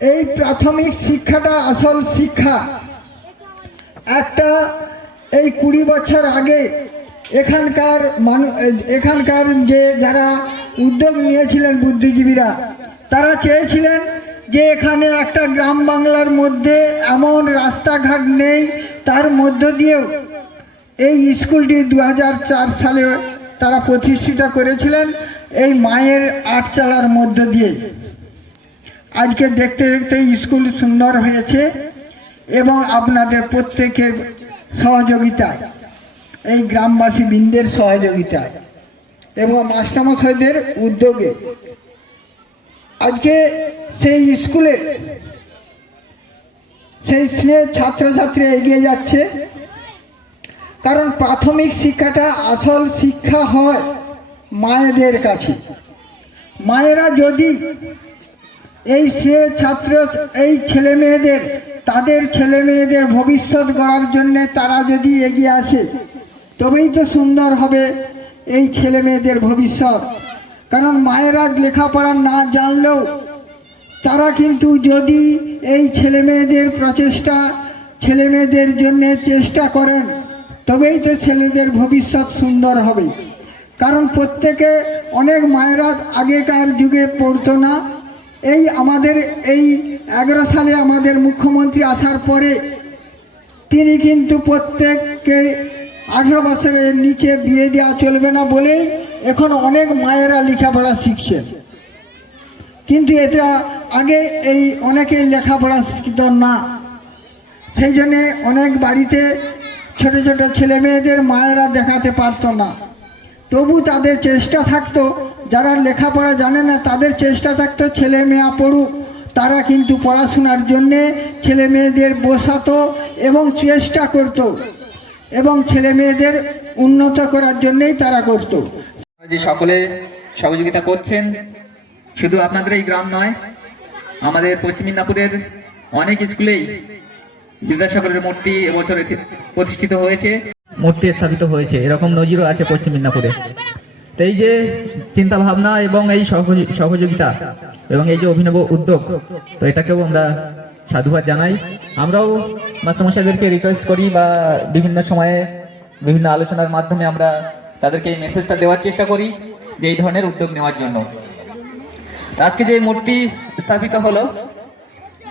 এই প্রাথমিক শিক্ষাটা আসল শিক্ষা। একটা, এই কুড়ি বছর আগে এখানকার মানু, এখানকার যে যারা উদ্যোগ নিয়েছিলেন বুদ্ধিজীবীরা, তারা চেয়েছিলেন যে এখানে একটা গ্রাম বাংলার মধ্যে এমন রাস্তাঘাট নেই, তার মধ্য দিয়েও এই স্কুলটি দু হাজার চার সালে তারা প্রতিষ্ঠিত করেছিলেন, এই মায়ের আটচালার মধ্য দিয়ে। আজকে দেখতে দেখতে স্কুল সুন্দর হয়েছে এবং আপনাদের প্রত্যেকের সহযোগিতায় এই গ্রামবাসী বৃন্দের সহযোগিতায় এবং মাস্টারমশাইদের উদ্যোগে। আজকে সেই স্কুলে সেই স্নেহ ছাত্রছাত্রী এগিয়ে যাচ্ছে, কারণ প্রাথমিক শিক্ষাটা আসল শিক্ষা হয় মায়েদের কাছে। মায়েরা যদি এই সে ছাত্র, এই ছেলে মেয়েদের, তাদের ছেলে মেয়েদের ভবিষ্যৎ গড়ার জন্য তারা যদি এগিয়ে আসে, তবেই তো সুন্দর হবে এই ছেলে মেয়েদের ভবিষ্যৎ। কারণ মায়েরা লেখাপড়া না জানলেও তারা কিন্তু যদি এই ছেলে মেয়েদের প্রচেষ্টা, ছেলে মেয়েদের জন্য চেষ্টা করেন, তবেই তো ছেলেদের ভবিষ্যৎ সুন্দর হবে। কারণ প্রত্যেকে অনেক মায়েরা আগেকার যুগে পড়তো না এই আমাদের, এই এগারো সালে আমাদের মুখ্যমন্ত্রী আসার পরে তিনি কিন্তু প্রত্যেককে আঠেরো বছরের নিচে বিয়ে দেওয়া চলবে না বলেই এখন অনেক মায়েরা লেখাপড়া শিখছেন। কিন্তু এটা আগে এই অনেকে লেখাপড়া শিখত না। সেই জন্যে অনেক বাড়িতে ছোট ছোট ছেলে মেয়েদের মায়েরা দেখাতে পারতো না। তবু তাদের চেষ্টা থাকতো যারা লেখাপড়া জানে না, তাদের চেষ্টা থাকতো ছেলে মেয়া পড়ুক। তারা কিন্তু পড়াশোনার জন্যে ছেলে মেয়েদের বসাতো এবং চেষ্টা করত এবং ছেলে মেয়েদের উন্নত করার জন্যেই তারা করতো। যে সকলে সহযোগিতা করছেন, শুধু আপনাদের এই গ্রাম নয়, আমাদের পশ্চিম মিদনাপুরের অনেক স্কুলেই বিদ্যাসাগরের মূর্তি এবছর প্রতিষ্ঠিত হয়েছে। মূর্তি স্থাপিত হয়েছে, এরকম নজিরও আছে পশ্চিম মিদনাপুরে। এই যে চিন্তা ভাবনা এবং এই সহযোগি- সহযোগিতা এবং এই যে অভিনব উদ্যোগ, তো এটাকেও আমরা সাধুবাদ জানাই। আমরাও মাস্টারমশাইদেরকে রিকোয়েস্ট করি বা বিভিন্ন সময়ে বিভিন্ন আলোচনার মাধ্যমে আমরা তাদেরকে এই মেসেজটা দেওয়ার চেষ্টা করি যে এই ধরনের উদ্যোগ নেওয়ার জন্য। আজকে যে মূর্তি স্থাপিত হলো,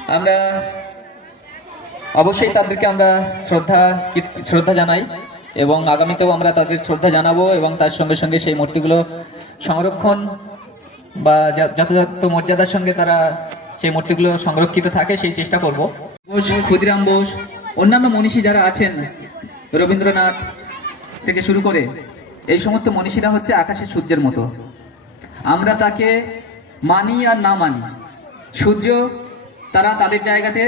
আমরা অবশ্যই তাদেরকে আমরা শ্রদ্ধা শ্রদ্ধা জানাই। এবং আগামীতেও আমরা তাদের শ্রদ্ধা জানাব এবং তার সঙ্গে সঙ্গে সেই মূর্তিগুলো সংরক্ষণ বা যথাযথ মর্যাদার সঙ্গে তারা সেই মূর্তিগুলো সংরক্ষিত থাকে, সেই চেষ্টা করব। বোস, ক্ষুদিরাম বোস, অন্যান্য মনীষী যারা আছেন, রবীন্দ্রনাথ থেকে শুরু করে, এই সমস্ত মনীষীরা হচ্ছে আকাশের সূর্যের মতো। আমরা তাকে মানি আর না মানি, সূর্য তারা তাদের জায়গাতে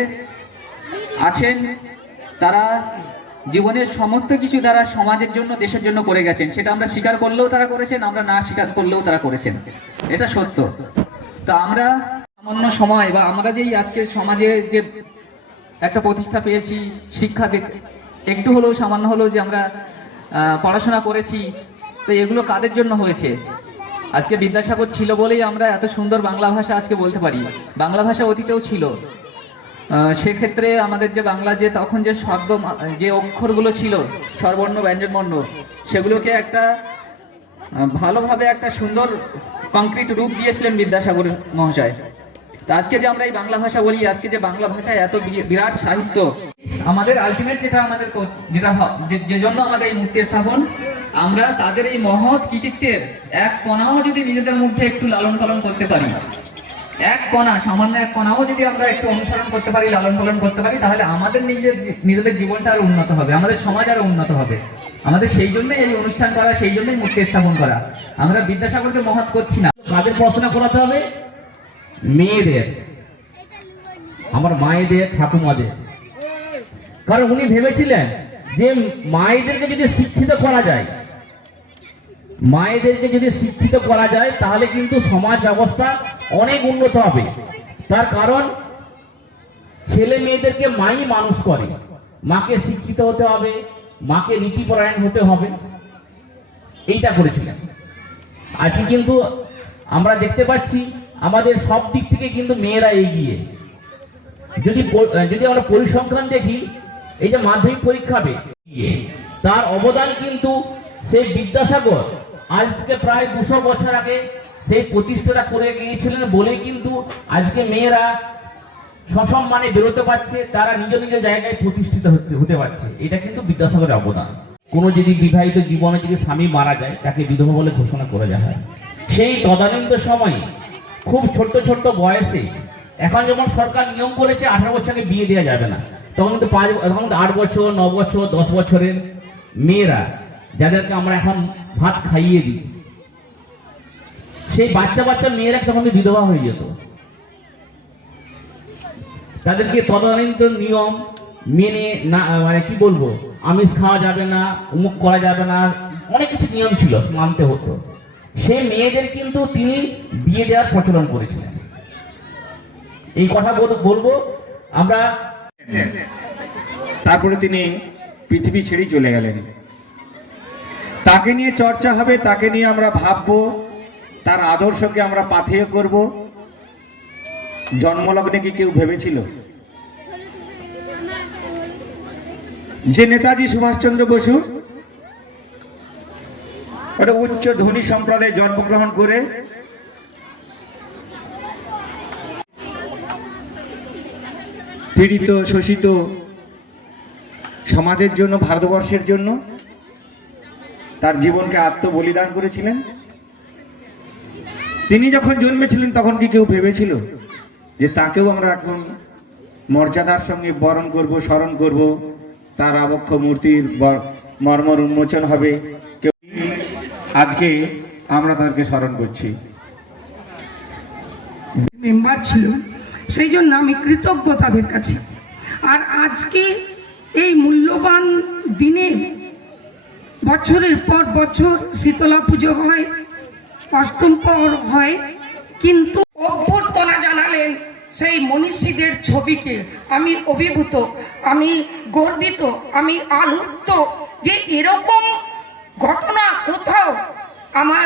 আছেন, তারা জীবনের সমস্ত কিছু তারা সমাজের জন্য, দেশের জন্য করে গেছেন। সেটা আমরা স্বীকার করলেও তারা করেছেন, আমরা না স্বীকার করলেও তারা করেছেন। এটা সত্য। তো আমরা সামান্য সময় বা আমরা যেই আজকে সমাজে যে একটা প্রতিষ্ঠা পেয়েছি, শিক্ষা একটু হলেও সামান্য হলেও যে আমরা পড়াশোনা করেছি, তো এগুলো কাদের জন্য হয়েছে? আজকে বিদ্যাসাগর ছিল বলেই আমরা এত সুন্দর বাংলা ভাষা আজকে বলতে পারি। বাংলা ভাষা অতীতেও ছিল। সেক্ষেত্রে আমাদের যে বাংলা যে তখন যে শব্দ যে অক্ষরগুলো ছিল, স্বরবর্ণ, ব্যঞ্জনবর্ণ, সেগুলোকে একটা ভালোভাবে একটা সুন্দর কংক্রিট রূপ দিয়েছিলেন বিদ্যাসাগর মহাশয়। তা আজকে যে আমরা এই বাংলা ভাষা বলি, আজকে যে বাংলা ভাষায় এত বিরাট সাহিত্য, আমাদের আলটিমেট যেটা আমাদের যেটা যে জন্য আমাদের এই মূর্তি স্থাপন, আমরা তাদের এই মহৎ কৃতিত্বের এক কণাও যদি নিজেদের মধ্যে একটু লালন পালন করতে পারি। এক কণা সামান্য এক কণাও যদি আমরা একটু অনুসরণ করতে পারি লালন পালন করতে পারি তাহলে আমাদের নিজের নিজেদের জীবনটা আরও উন্নত হবে আমাদের সমাজ আরও উন্নত হবে। আমাদের সেই জন্যই এই অনুষ্ঠান করা সেই জন্যই মূর্তি স্থাপন করা। আমরা বিদ্যাসাগরকে মহৎ করছি না। কাদের পড়াশোনা করাতে হবে? মেয়েদের। আমার মায়েদের ঠাকুমাদের। কারণ উনি ভেবেছিলেন যে মায়েদেরকে যদি শিক্ষিত করা যায় মায়েদেরকে যদি শিক্ষিত করা যায় তাহলে কিন্তু সমাজ ব্যবস্থা অনেক উন্নত হবে। তার কারণ, ছেলে মেয়েদেরকে মাই মানুষ করে। মাকে শিক্ষিত হতে হবে, মাকে নীতিপরায়ণ হতে হবে। এইটা করেছিলেন। আজকে কিন্তু আমরা দেখতে পাচ্ছি, আমাদের সব দিক থেকে কিন্তু মেয়েরা এগিয়ে। যদি যদি আমরা পরিসংখ্যান দেখি, এই যে মাধ্যমিক পরীক্ষা তার অবদান কিন্তু সেই বিদ্যাসাগর, আজ থেকে প্রায় দুশো বছর আগে সেই প্রতিষ্ঠাটা করে গিয়েছিলেন বলেই কিন্তু আজকে মেয়েরা সসম্মানে বেরোতে পারছে, তারা নিজ নিজ জায়গায় প্রতিষ্ঠিত হতে হতে পারছে। এটা কিন্তু বিদ্যাসাগরের অবদান। কোনো যদি বিবাহিত জীবনে যদি স্বামী মারা যায়, তাকে বিধবা বলে ঘোষণা করা যায়। সেই তদানীন্ত সময়ে খুব ছোট্ট ছোট্ট বয়সে এখন যেমন সরকার নিয়ম করেছে, আঠারো বছরকে বিয়ে দেওয়া যাবে না। তখন কিন্তু পাঁচ, তখন আট বছর, ন বছর, দশ বছরের মেয়েরা, যাদেরকে আমরা এখন ভাত খাইয়ে দিই সেই বাচ্চা বাচ্চা মেয়েরা তখন বিধবা হয়ে যেত। তাদেরকে তদানীন্ত নিয়ম মেনে না মানে কি বলব, আমিষ খাওয়া যাবে না, উমুক করা যাবে না, অনেক কিছু নিয়ম ছিল, মানতে হতো। সেই মেয়েদের কিন্তু তিনি বিয়ে দেওয়ার প্রচলন করেছিলেন। এই কথা বল- বলব, আমরা তারপরে তিনি পৃথিবী ছেড়েই চলে গেলেন। তাকে নিয়ে চর্চা হবে, তাকে নিয়ে আমরা ভাববো। তার আদর্শকে আমরা পাথেয় করব। জন্মলগ্নে কি কেউ ভেবেছিল? যে নেতাজি সুভাষচন্দ্র বসু একটা উচ্চ ধনী সম্প্রদায়ে জন্মগ্রহণ করে, পীড়িত, শোষিত সমাজের জন্য, ভারতবর্ষের জন্য তার জীবনকে আত্মবলিদান করেছিলেন। তিনি যখন জন্মেছিলেন, তখন কি কেউ ভেবেছিল যে তাকেও আমরা এখন মর্যাদার সঙ্গে বরণ করব, স্মরণ করব? তার আবক্ষ মূর্তির মর্মর উন্মোচন হবে। কেউ আজকে আমরা তাদেরকে স্মরণ করছি। মেম্বার ছিল, সেই জন্য আমি কৃতজ্ঞ তাদের কাছে। আর আজকে এই মূল্যবান দিনে বছরের পর বছর শীতলা পুজো হয় পর হয়, কিন্তু অভ্যর্থনা জানালেন সেই মনীষীদের ছবিকে। আমি অভিভূত, আমি গর্বিত, আমি আলুপ্ত যে এরকম ঘটনা কোথাও আমার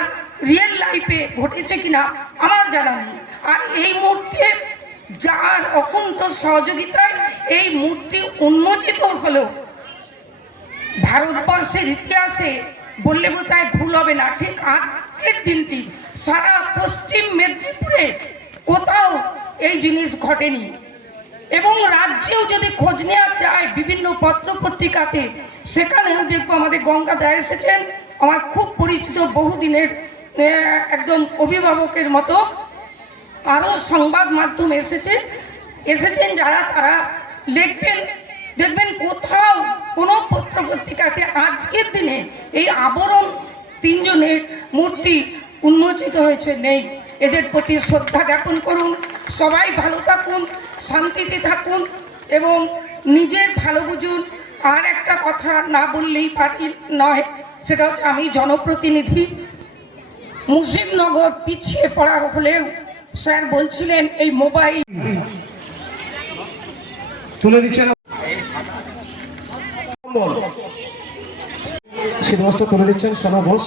রিয়েল লাইফে ঘটেছে কিনা আমার জানা নেই। আর এই মুহূর্তে যার অকুণ্ঠ সহযোগিতায় এই মূর্তি উন্মোচিত হলো, ভারতবর্ষের ইতিহাসে বললে বোধহয় ভুল হবে না। ঠিক আজকের দিনটি সারা পশ্চিম মেদিনীপুরে কোথাও এই জিনিস ঘটেনি। এবং রাজ্যেও যদি খোঁজ নেওয়া যায় বিভিন্ন পত্র পত্রিকাতে সেখানেও দেখব আমাদের গঙ্গাদা এসেছেন। আমার খুব পরিচিত বহুদিনের একদম অভিভাবকের মতো। আরও সংবাদ মাধ্যম এসেছে। এসেছেন যারা, তারা লিখবেন, দেখবেন কোথাও কোনো পত্র পত্রিকাতে আজকের দিনে এই আবরণ তিনজনের মূর্তি উন্মোচিত হয়েছে, নেই। এদের প্রতি শ্রদ্ধা জ্ঞাপন করুন, সবাই ভালো থাকুন, শান্তিতে থাকুন এবং নিজের ভালো বুঝুন। আর একটা কথা না বললেই পারি নয়, সেটা হচ্ছে আমি জনপ্রতিনিধি। মুর্শিদনগর পিছিয়ে পড়া হলেও স্যার বলছিলেন, এই মোবাইল তুলে দিচ্ছেন। শীতবস্ত্র তুলে দিচ্ছেন, সোনা ঘোষ।